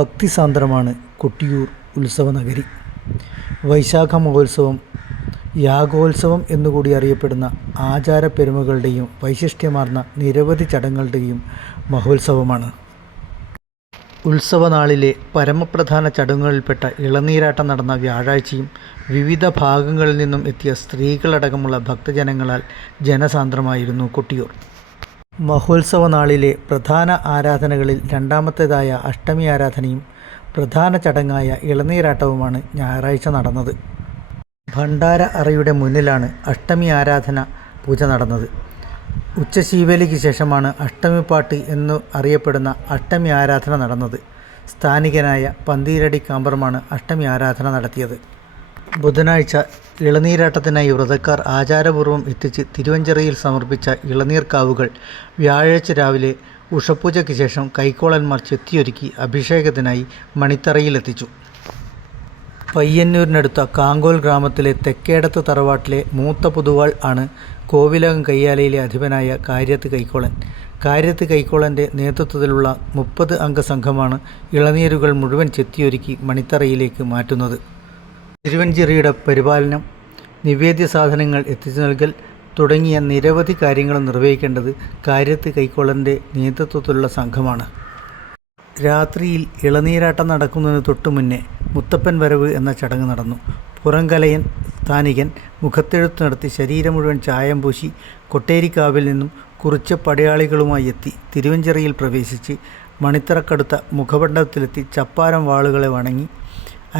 ഭക്തിസാന്ദ്രമാണ് കൊട്ടിയൂർ ഉത്സവനഗരി. വൈശാഖ മഹോത്സവം യാഗോത്സവം എന്നുകൂടി അറിയപ്പെടുന്ന ആചാരപ്പെരുമകളുടെയും വൈശിഷ്ട്യമാർന്ന നിരവധി ചടങ്ങുകളുടെയും മഹോത്സവമാണ്. ഉത്സവനാളിലെ പരമപ്രധാന ചടങ്ങുകളിൽപ്പെട്ട ഇളനീരാട്ടം നടന്ന വ്യാഴാഴ്ചയും വിവിധ ഭാഗങ്ങളിൽ നിന്നും എത്തിയ സ്ത്രീകളടക്കമുള്ള ഭക്തജനങ്ങളാൽ ജനസാന്ദ്രമായിരുന്നു കൊട്ടിയൂർ. മഹോത്സവ നാളിലെ പ്രധാന ആരാധനകളിൽ രണ്ടാമത്തേതായ അഷ്ടമി ആരാധനയും പ്രധാന ചടങ്ങായ ഇളനീരാട്ടവുമാണ് ഞായറാഴ്ച നടന്നത്. ഭണ്ഡാര അറയുടെ മുന്നിലാണ് അഷ്ടമി ആരാധന പൂജ നടന്നത്. ഉച്ചശീവേലിക്ക് ശേഷമാണ് അഷ്ടമിപ്പാട്ട് എന്ന് അറിയപ്പെടുന്ന അഷ്ടമി ആരാധന നടന്നത്. സ്ഥാനികനായ പന്തീരടി കാമ്പറുമാണ് അഷ്ടമി ആരാധന നടത്തിയത്. ബുധനാഴ്ച ഇളനീരാട്ടത്തിനായി വ്രതക്കാർ ആചാരപൂർവ്വം എത്തിച്ച് തിരുവഞ്ചിറയിൽ സമർപ്പിച്ച ഇളനീർക്കാവുകൾ വ്യാഴാഴ്ച രാവിലെ ഉഷപൂജയ്ക്ക് ശേഷം കൈക്കോളന്മാർ ചെത്തിയൊരുക്കി അഭിഷേകത്തിനായി മണിത്തറയിലെത്തിച്ചു. പയ്യന്നൂരിനടുത്ത കാങ്കോൽ ഗ്രാമത്തിലെ തെക്കേടത്ത് തറവാട്ടിലെ മൂത്ത പുതുവാൾ ആണ് കോവിലകം കയ്യാലയിലെ അധിപനായ കാര്യത്ത് കൈക്കോളൻ. കാര്യത്ത് കൈക്കോളൻ്റെ നേതൃത്വത്തിലുള്ള 30 അംഗ സംഘമാണ് ഇളനീരുകൾ മുഴുവൻ ചെത്തിയൊരുക്കി മണിത്തറയിലേക്ക് മാറ്റുന്നത്. തിരുവഞ്ചിറയുടെ പരിപാലനം, നിവേദ്യ സാധനങ്ങൾ എത്തിച്ചു നൽകൽ തുടങ്ങിയ നിരവധി കാര്യങ്ങൾ നിർവഹിക്കേണ്ടത് കാര്യത്ത് കൈക്കോളൻ്റെ നേതൃത്വത്തിലുള്ള സംഘമാണ്. രാത്രിയിൽ ഇളനീരാട്ടം നടക്കുന്നതിന് തൊട്ടു മുന്നേ മുത്തപ്പൻ വരവ് എന്ന ചടങ്ങ് നടന്നു. പുറംകലയൻ സ്ഥാനികൻ മുഖത്തെഴുത്ത് നടത്തി ശരീരം മുഴുവൻ ചായം പൂശി കൊട്ടേരിക്കാവിൽ നിന്നും കുറിച്ച പടയാളികളുമായി എത്തി തിരുവഞ്ചിറയിൽ പ്രവേശിച്ച് മണിത്തറക്കടുത്ത മുഖമണ്ഡപത്തിലെത്തി ചപ്പാരം വാളുകളെ വണങ്ങി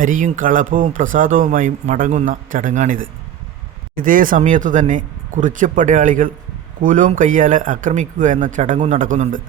അരിയും കളഭവും പ്രസാദവുമായി മടങ്ങുന്ന ചടങ്ങാണിത്. ഇതേ സമയത്തു തന്നെ കുറിച്യപ്പടയാളികൾ കൂലോം കയ്യാല ആക്രമിക്കുക എന്ന ചടങ്ങും നടക്കുന്നുണ്ട്.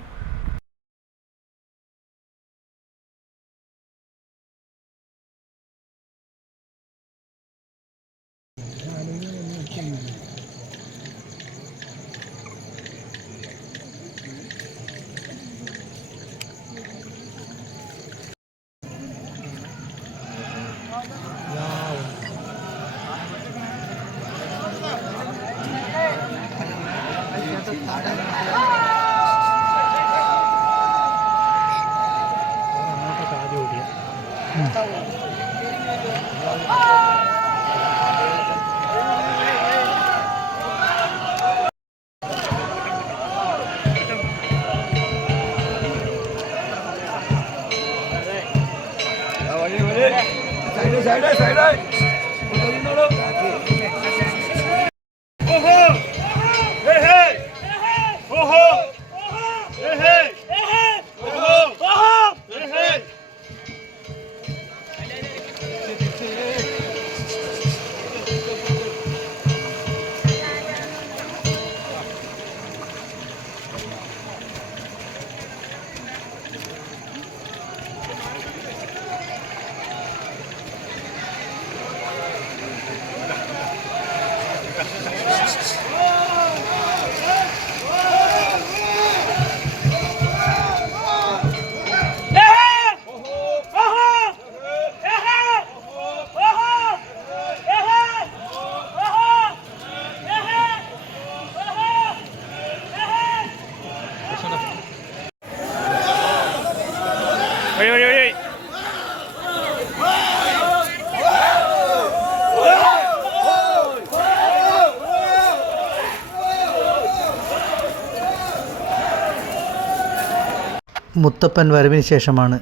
മുത്തപ്പൻ വരവിന് ശേഷമാണ്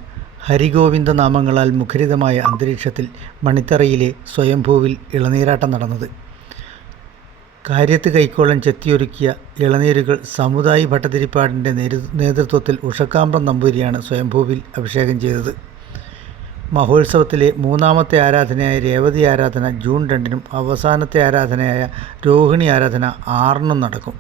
ഹരിഗോവിന്ദ നാമങ്ങളാൽ മുഖരിതമായ അന്തരീക്ഷത്തിൽ മണിത്തറയിലെ സ്വയംഭൂവിൽ ഇളനീരാട്ടം നടന്നത്. കാര്യത്ത് കൈക്കോളൻ ചെത്തിയൊരുക്കിയ ഇളനീരുകൾ സമുദായി ഭട്ടതിരിപ്പാടിൻ്റെ നേതൃത്വത്തിൽ ഉഷക്കാമ്പ്രം നമ്പൂരിയാണ് സ്വയംഭൂവിൽ അഭിഷേകം ചെയ്തത്. മഹോത്സവത്തിലെ മൂന്നാമത്തെ ആരാധനയായ രേവതി ആരാധന ജൂൺ 2-നും അവസാനത്തെ ആരാധനയായ രോഹിണി ആരാധന 6-നും നടക്കും.